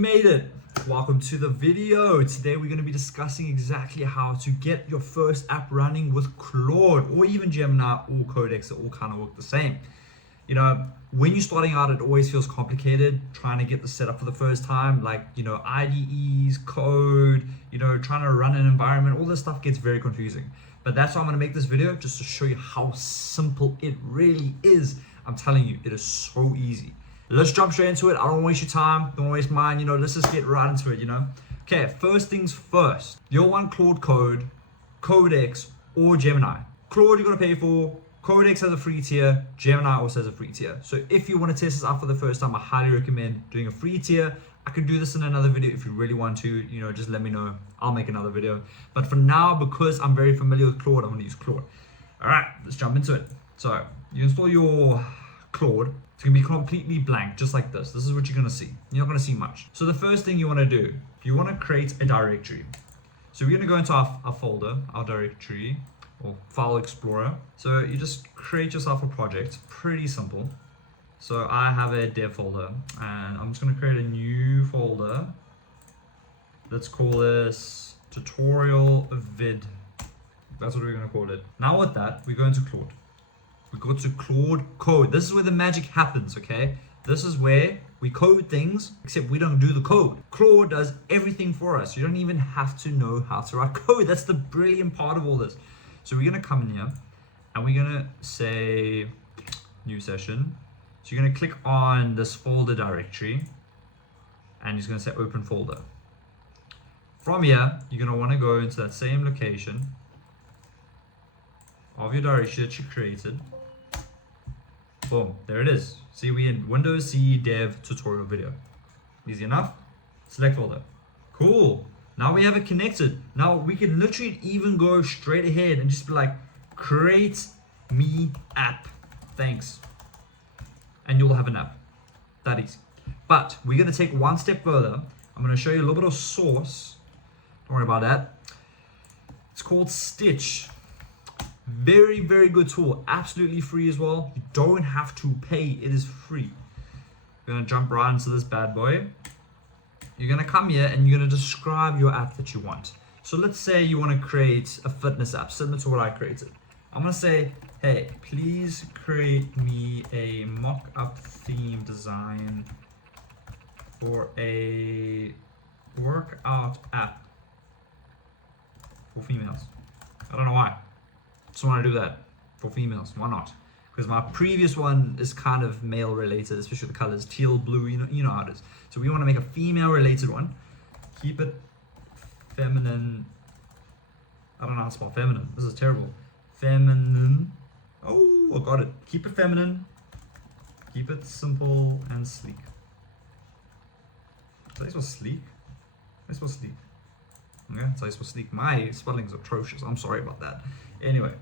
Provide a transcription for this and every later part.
made it. Welcome to the video. Today we're going to be discussing exactly how to get your first app running with Claude or even Gemini or Codex. They all kind of work the same. You know, when you're starting out, it always feels complicated trying to get the setup for the first time, like, you know, IDEs, code, you know, trying to run an environment, all this stuff gets very confusing. But that's why I'm going to make this video, just to show you how simple it really is. I'm telling you, it is so easy. Let's jump straight into it. I don't waste your time, don't waste mine, you know, let's just get right into it, you know. Okay, first things first, you'll want Claude Code, Codex, or Gemini. Claude you're gonna pay for, Codex has a free tier, Gemini also has a free tier. So if you want to test this out for the first time, I highly recommend doing a free tier. I can do this in another video if you really want to, you know, just let me know. I'll make another video. But for now, because I'm very familiar with Claude, I'm gonna use Claude. All right, let's jump into it. So you install your Claude. It's gonna be completely blank, just like this. This is what you're gonna see. You're not gonna see much. So the first thing you wanna do, you wanna create a directory. So we're gonna go into our folder, our directory, or file explorer. So you just create yourself a project, pretty simple. So I have a dev folder, and I'm just gonna create a new folder. Let's call this tutorial vid. That's what we're gonna call it. Now with that, we go into Claude. We go to Claude Code. This is where the magic happens, okay? This is where we code things, except we don't do the code. Claude does everything for us. You don't even have to know how to write code. That's the brilliant part of all this. So we're gonna come in here and we're gonna say new session. So you're gonna click on this folder directory and you're just gonna say open folder. From here, you're gonna wanna go into that same location of your directory that you created. Boom, there it is. See, we in Windows CE Dev tutorial video. Easy enough. Select folder. Cool. Now we have it connected. Now we can literally even go straight ahead and just be like, create me app. Thanks. And you'll have an app. That easy. But we're gonna take one step further. I'm gonna show you a little bit of source. Don't worry about that. It's called Stitch. Very, very good tool. Absolutely free as well. You don't have to pay. It is free. We're going to jump right into this bad boy. You're going to come here and you're going to describe your app that you want. So let's say you want to create a fitness app similar to what I created. I'm going to say, hey, please create me a mock-up theme design for a workout app for females. I don't know why. Just want to do that for females. Why not? Because my previous one is kind of male related, especially the colors teal, blue. You know how it is. So we want to make a female related one. Keep it feminine. I don't know how to spell feminine. This is terrible. Feminine. Oh, I got it. Keep it feminine. Keep it simple and sleek. Did I spell sleek? I spell sleek. Okay, so I spell sleek. My spelling is atrocious. I'm sorry about that. Anyway,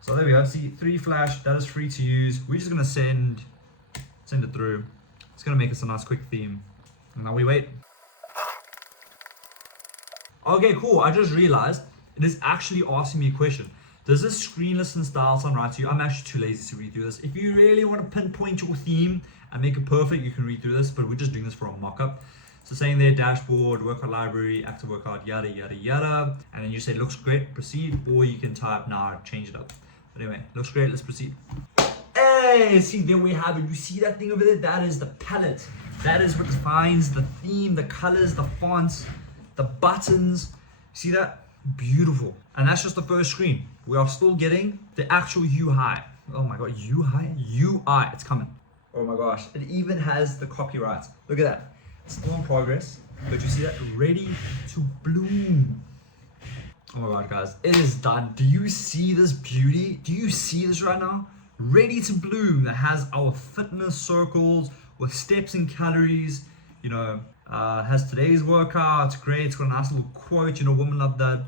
so there we go. See, 3 flash, that is free to use. We're just gonna send it through. It's gonna make us a nice quick theme. And now we wait. Okay, cool. I just realized it is actually asking me a question. Does this screenless and style sound right to you? I'm actually too lazy to read through this. If you really want to pinpoint your theme and make it perfect, you can read through this, but we're just doing this for a mock-up. So saying there, dashboard, workout library, active workout, yada, yada, yada. And then you say, looks great, proceed. Or you can type, nah, change it up. But anyway, looks great, let's proceed. Hey, see, there we have it. You see that thing over there? That is the palette. That is what defines the theme, the colors, the fonts, the buttons. See that? Beautiful. And that's just the first screen. We are still getting the actual UI. Oh my God, UI? UI, it's coming. Oh my gosh, it even has the copyright. Look at that. Still in progress, but you see that? Ready to bloom. Oh my God, guys, it is done. Do you see this beauty? Do you see this right now? Ready to bloom. That has our fitness circles with steps and calories. You know, has today's workout. It's great. It's got a nice little quote. You know, women love that.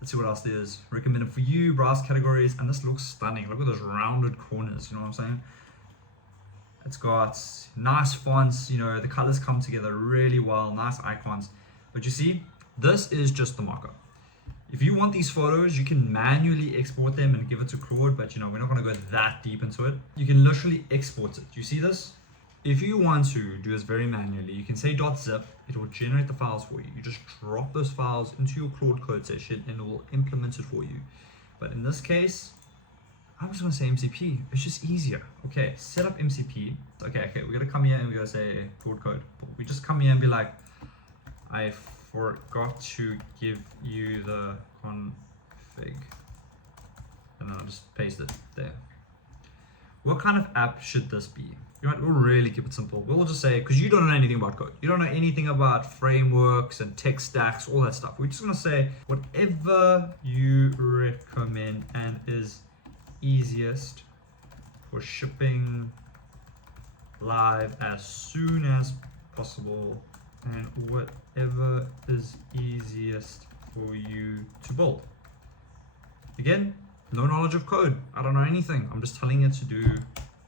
Let's see what else there is. Recommended for you. Browse categories, and this looks stunning. Look at those rounded corners. You know what I'm saying? It's got nice fonts, you know, the colors come together really well, nice icons. But you see, this is just the mockup. If you want these photos, you can manually export them and give it to Claude, but you know, we're not gonna go that deep into it. You can literally export it. You see this? If you want to do this very manually, you can say .zip, it will generate the files for you. You just drop those files into your Claude Code session and it will implement it for you. But in this case, I'm just gonna say MCP. It's just easier. Okay, set up MCP. Okay, we're gonna come here and we're gonna say Claude Code. We just come here and be like, I forgot to give you the config. And then I'll just paste it there. What kind of app should this be? You know what, we'll really keep it simple. We'll just say, because you don't know anything about code. You don't know anything about frameworks and tech stacks, all that stuff. We're just gonna say whatever you recommend and is easiest for shipping live as soon as possible, and whatever is easiest for you to build. Again, no knowledge of code. I don't know anything. I'm just telling it to do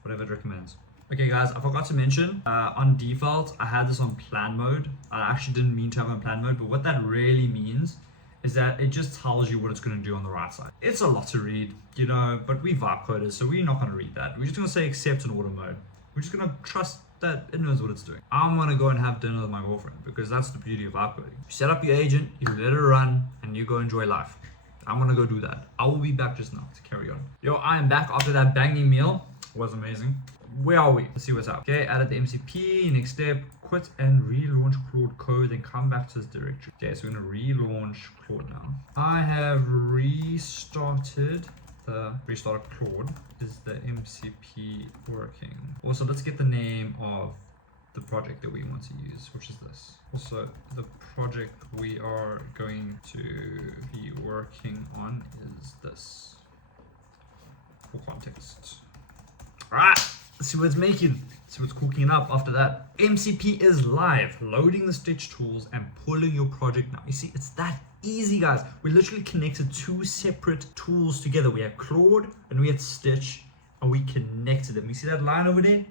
whatever it recommends. Okay guys, I forgot to mention, on default, I had this on plan mode. I actually didn't mean to have it on plan mode, but what that really means is that it just tells you what it's going to do on the right side. It's a lot to read, you know, but we vibe coders, so we're not going to read that. We're just going to say accept in auto mode. We're just going to trust that it knows what it's doing. I'm going to go and have dinner with my girlfriend because that's the beauty of vibe coding. You set up your agent, you let it run, and you go enjoy life. I'm going to go do that. I will be back just now to carry on. Yo, I am back after that banging meal. It was amazing. Where are we? Let's see what's up. Okay, added the MCP. Next step, quit and relaunch Claude Code, then come back to this directory. Okay, so we're gonna relaunch Claude now. I have restarted Claude. Is the MCP working? Also, let's get the name of the project that we want to use, which is this. Also, the project we are going to be working on is this. For context. All right. Let's see what it's making. See what's cooking up after that. MCP is live, loading the Stitch tools and pulling your project now. You see, it's that easy, guys. We literally connected two separate tools together. We have Claude and we had Stitch, and we connected them. You see that line over there?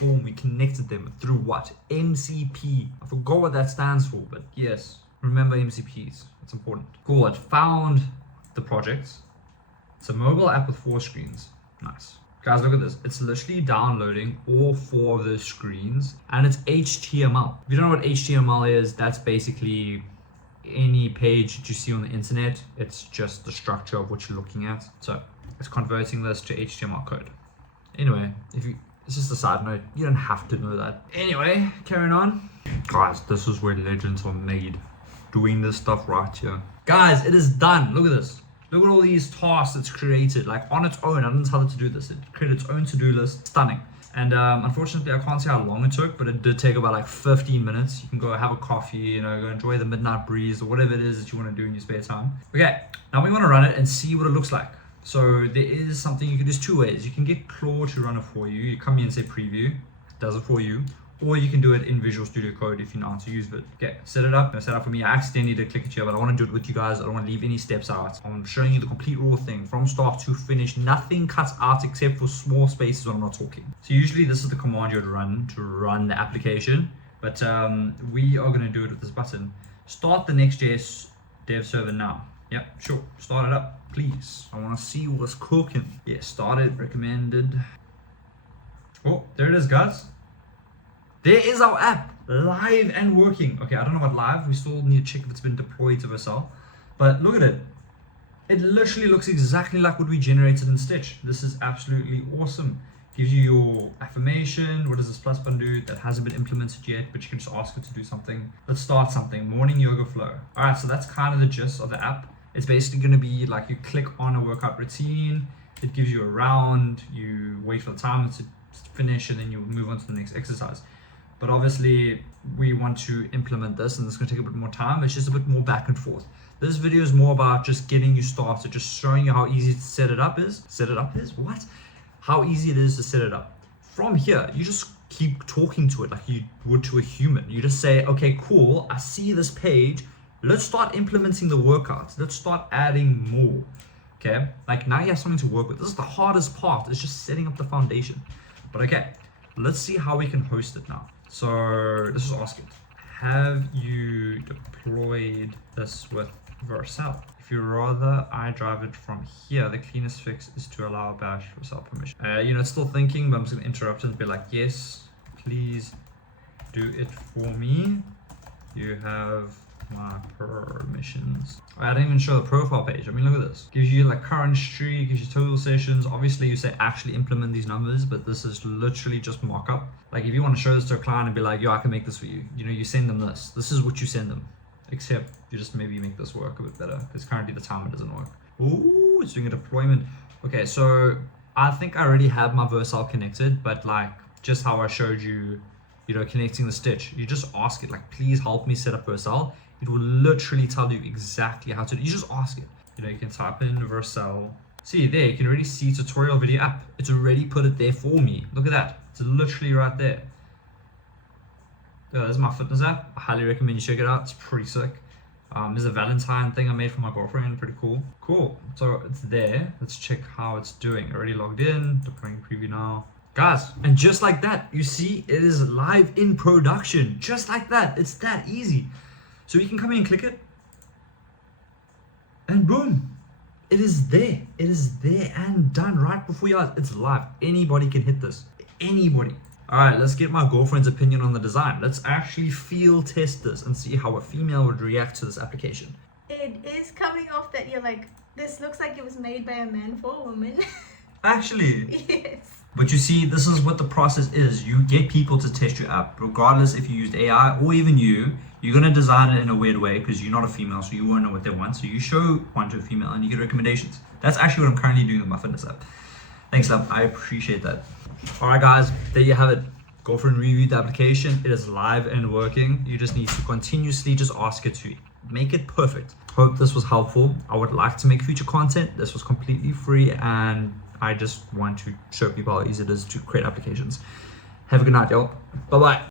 Boom, we connected them through what? MCP. I forgot what that stands for, but yes, remember MCPs. It's important. Cool, it found the project. It's a mobile app with 4 screens. Nice. Guys, look at this. It's literally downloading all 4 of those screens, and it's HTML. If you don't know what HTML is, that's basically any page that you see on the internet. It's just the structure of what you're looking at. So it's converting this to HTML code. Anyway, it's just a side note. You don't have to know that. Anyway, carrying on. Guys, this is where legends are made. Doing this stuff right here. Guys, it is done. Look at this. Look at all these tasks it's created, like on its own. I didn't tell it to do this. It created its own to-do list. Stunning. And unfortunately, I can't say how long it took, but it did take about like 15 minutes. You can go have a coffee, you know, go enjoy the midnight breeze or whatever it is that you want to do in your spare time. Okay, now we want to run it and see what it looks like. So there is something you can do. 2 ways. You can get Claude to run it for you. You come here and say preview, it does it for you. Or you can do it in Visual Studio Code if you know how to use it. Okay, set it up. Set up for me. I accidentally did click it here, but I want to do it with you guys. I don't want to leave any steps out. I'm showing you the complete raw thing from start to finish. Nothing cuts out except for small spaces when I'm not talking. So usually this is the command you would run to run the application, but we are going to do it with this button. Start the Next.js dev server now. Yep, sure. Start it up, please. I want to see what's cooking. Yeah, started, recommended. Oh, there it is, guys. There is our app, live and working. Okay, I don't know about live. We still need to check if it's been deployed to Vercel. But look at it. It literally looks exactly like what we generated in Stitch. This is absolutely awesome. Gives you your affirmation. What does this plus button do? That hasn't been implemented yet, but you can just ask it to do something. Let's start something. Morning yoga flow. All right, so that's kind of the gist of the app. It's basically going to be like you click on a workout routine. It gives you a round. You wait for the timer to finish, and then you move on to the next exercise. But obviously we want to implement this, and it's going to take a bit more time. It's just a bit more back and forth. This video is more about just getting you started, just showing you how easy to set it up is. Set it up is? What? How easy it is to set it up. From here, you just keep talking to it like you would to a human. You just say, okay, cool, I see this page. Let's start implementing the workouts. Let's start adding more. Okay? Like now you have something to work with. This is the hardest part. It's just setting up the foundation. But okay, let's see how we can host it now. So let's just ask it, have you deployed this with Vercel? If you rather I drive it from here, the cleanest fix is to allow bash Vercel permission. You know, it's still thinking, but I'm just gonna interrupt it and be like, yes, please do it for me. You have my permissions. I didn't even show the profile page. I mean, look at this. Gives you like current streak, gives you total sessions. Obviously you say actually implement these numbers, but this is literally just mockup. Like if you want to show this to a client and be like, yo, I can make this for you. You know, you send them this. This is what you send them. Except you just maybe make this work a bit better because currently the timer doesn't work. Ooh, it's doing a deployment. Okay, so I think I already have my Vercel connected, but like just how I showed you, you know, connecting the stitch, you just ask it like, please help me set up Vercel. It will literally tell you exactly how to do it. You just ask it. You know, you can type in Vercel. See there, you can already see tutorial video app. It's already put it there for me. Look at that. It's literally right there. This is my fitness app. I highly recommend you check it out. It's pretty sick. There's a Valentine thing I made for my girlfriend. Pretty cool. Cool. So it's there. Let's check how it's doing. Already logged in. Deploying preview now. Guys, and just like that, you see it is live in production. Just like that. It's that easy. So you can come in and click it. And boom. It is there. It is there and done right before your eyes. It's live. Anybody can hit this. Anybody. All right, let's get my girlfriend's opinion on the design. Let's actually field test this and see how a female would react to this application. It is coming off that you're like, this looks like it was made by a man for a woman. Actually. Yes. But you see, this is what the process is. You get people to test your app, regardless if you used AI or even you. You're going to design it in a weird way because you're not a female, so you won't know what they want. So you show one to a female and you get recommendations. That's actually what I'm currently doing with my fitness app. Thanks, love. I appreciate that. All right, guys, there you have it. Girlfriend reviewed the application. It is live and working. You just need to continuously just ask it to make it perfect. Hope this was helpful. I would like to make future content. This was completely free, and I just want to show people how easy it is to create applications. Have a good night, y'all. Bye-bye.